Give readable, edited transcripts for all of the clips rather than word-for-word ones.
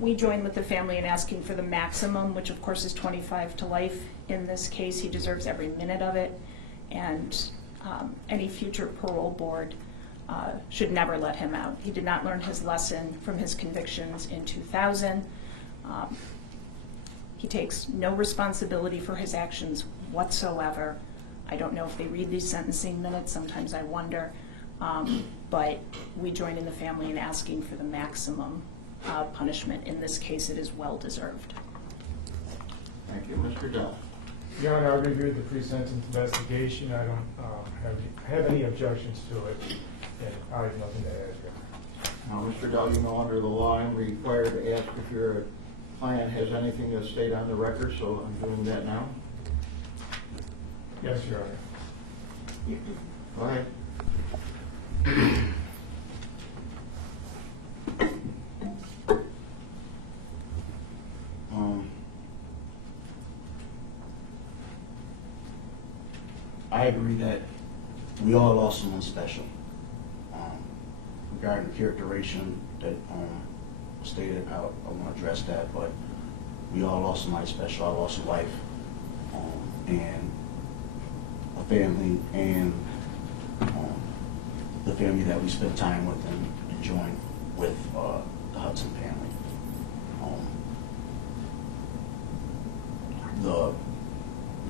We join with the family in asking for the maximum, which of course is 25 to life. In this case, he deserves every minute of it, and any future parole board should never let him out. He did not learn his lesson from his convictions in 2000. He takes no responsibility for his actions whatsoever. I don't know if they read these sentencing minutes, sometimes I wonder, but we join in the family in asking for the maximum punishment. In this case, it is well deserved. Thank you. Mr. Dell. Your Honor, I reviewed the pre-sentence investigation. I don't have any objections to it, and I have nothing to add here. Now, Mr. Dell, you know under the law I'm required to ask if your client has anything to state on the record, so I'm doing that now. Yes, Your Honor. Go ahead. I agree that we all lost someone special. Regarding the characterization that stated, I want to address that, but we all lost somebody special. I lost a wife and a family, and the family that we spent time with and enjoying with the Hudson family.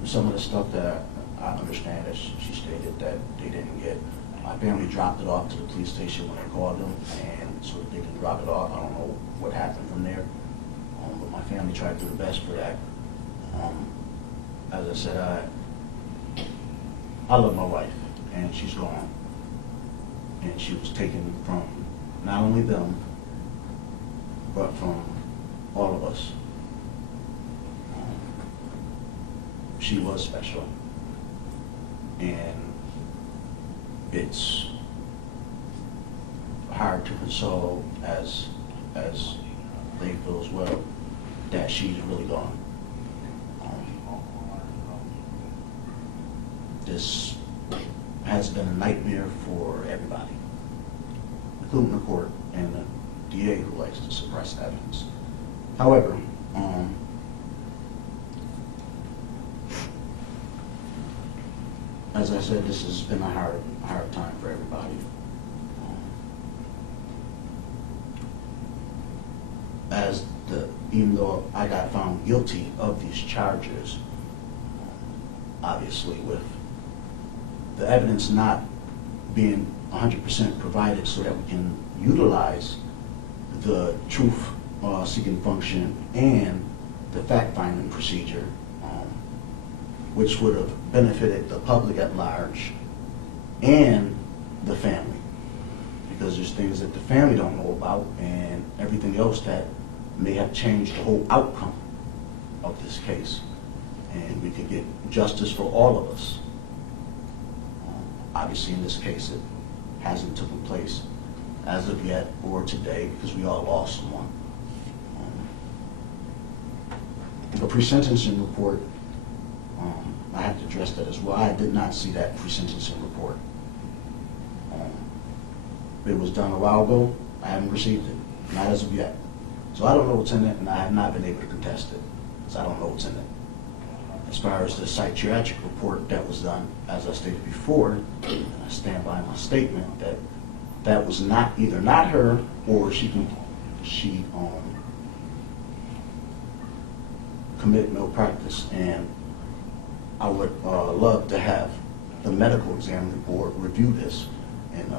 Some of the stuff that I understand that she stated that they didn't get. My family dropped it off to the police station when I called them, and so that they can drop it off. I don't know what happened from there, but my family tried to do the best for that. As I said, I love my wife, and she's gone, and she was taken from not only them, but from all of us. She was special, and it's hard to console as they feel as well that she's really gone. This has been a nightmare for everybody, including the court and the DA who likes to suppress evidence. However, as I said, this has been a hard time for everybody. Even though I got found guilty of these charges, obviously with the evidence not being 100% provided so that we can utilize the truth-seeking function and the fact-finding procedure, which would have benefited the public at large and the family, because there's things that the family don't know about and everything else that may have changed the whole outcome of this case, and we could get justice for all of us. Obviously in this case it hasn't taken place as of yet or today because we all lost someone. The pre-sentencing report, I have to address that as well. I did not see that pre-sentencing report. It was done a while ago. I haven't received it, not as of yet. So I don't know what's in it, and I have not been able to contest it, because I don't know what's in it. As far as the psychiatric report that was done, as I stated before, and I stand by my statement that that was not either not her or she committed malpractice, and I would love to have the medical examining board review this and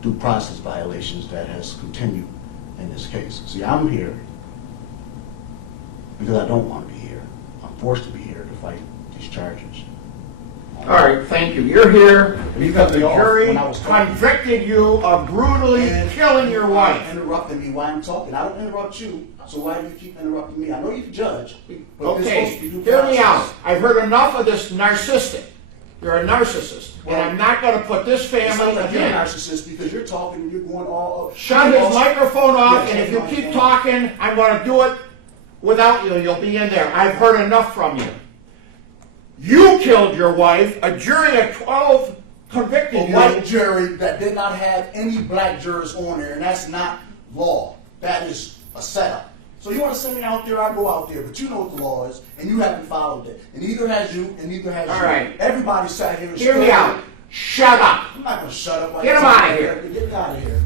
due process violations that has continued in this case. See, I'm here because I don't want to be here. I'm forced to be here to fight these charges. All right, thank you. You're here because the jury when I was talking. convicted you of brutally killing your wife. Interrupting me while I'm talking. I don't interrupt you, so why do you keep interrupting me? I know you can judge, but this Okay, supposed to be due hear me process. out. I've heard enough of this narcissistic. You're a narcissist, and I'm not going to put this It's not family like you're a again. narcissist because you're talking and you're going all. Shut his microphone off, Yeah, and if you yeah, keep yeah. talking, I'm going to do it without you. You'll be in there. I've heard enough from you. You killed your wife. A jury of 12 convicted A you. white jury that did not have any black jurors on there, and that's not law. That is a setup. So you want to send me out there, I go out there, but you know what the law is, and you haven't followed it. And neither has you, and neither has All you. right. Everybody sat here and Hear me out. Shut up. I'm not going to shut up. Get him out of here. Get out of here.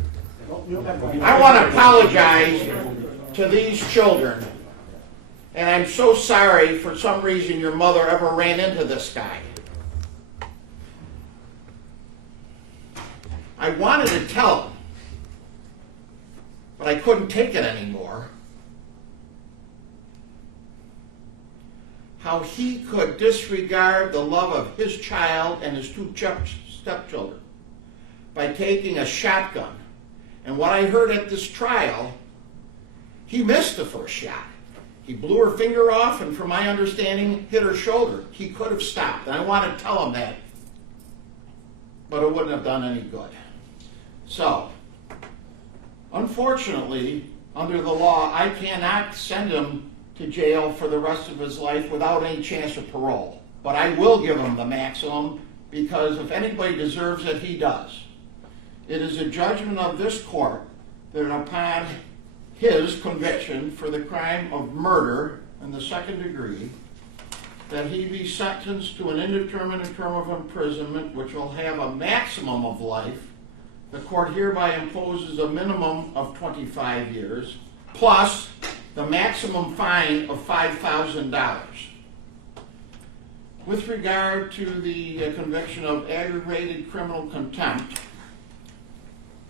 You don't have to- I want to apologize to these children. And I'm so sorry for some reason your mother ever ran into this guy. I wanted to tell him, but I couldn't take it anymore. How he could disregard the love of his child and his two stepchildren by taking a shotgun. And what I heard at this trial, he missed the first shot. He blew her finger off and, from my understanding, hit her shoulder. He could have stopped. And I want to tell him that, but it wouldn't have done any good. So, unfortunately, under the law, I cannot send him to jail for the rest of his life without any chance of parole. But I will give him the maximum, because if anybody deserves it, he does. It is a judgment of this court that upon his conviction for the crime of murder in the second degree, that he be sentenced to an indeterminate term of imprisonment, which will have a maximum of life. The court hereby imposes a minimum of 25 years, plus the maximum fine of $5,000. With regard to the conviction of aggravated criminal contempt,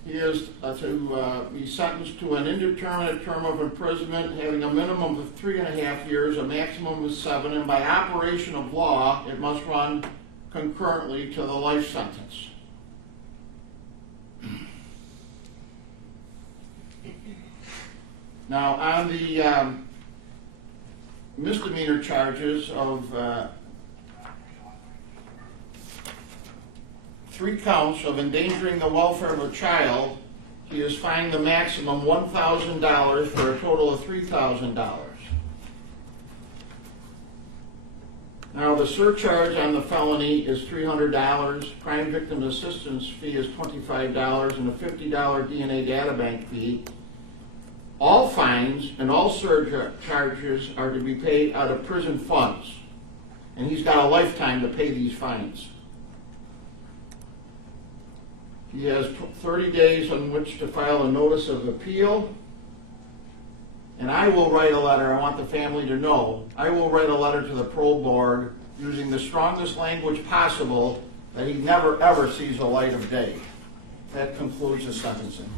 he is to be sentenced to an indeterminate term of imprisonment having a minimum of 3.5 years, a maximum of 7, and by operation of law, it must run concurrently to the life sentence. Now, on the misdemeanor charges of 3 counts of endangering the welfare of a child, he is fined the maximum $1,000 for a total of $3,000. Now, the surcharge on the felony is $300, crime victim assistance fee is $25, and a $50 DNA databank fee. All fines and all surcharges are to be paid out of prison funds, and he's got a lifetime to pay these fines. He has 30 days on which to file a notice of appeal, and I will write a letter. I want the family to know. I will write a letter to the parole board using the strongest language possible that he never ever sees the light of day. That concludes the sentencing.